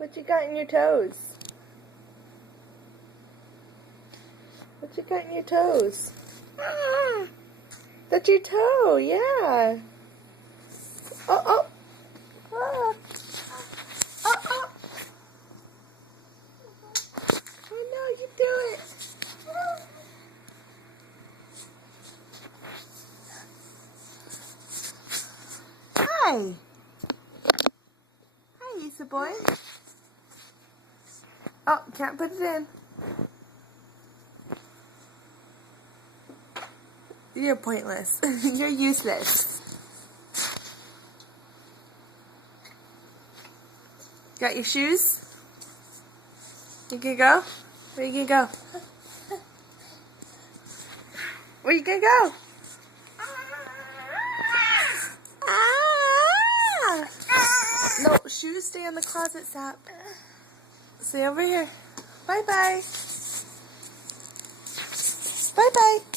What you got in your toes? What you got in your toes? That's your toe, yeah. Oh, oh. Ah. Oh, oh. I know, you do it. Hi. Hi, Issa boy. Oh, can't put it in. You're pointless. You're useless. Got your shoes? You gonna go? Where you gonna go? Where you gonna go? Ah! No, shoes stay in the closet, Sap. Stay over here. Bye-bye. Bye-bye.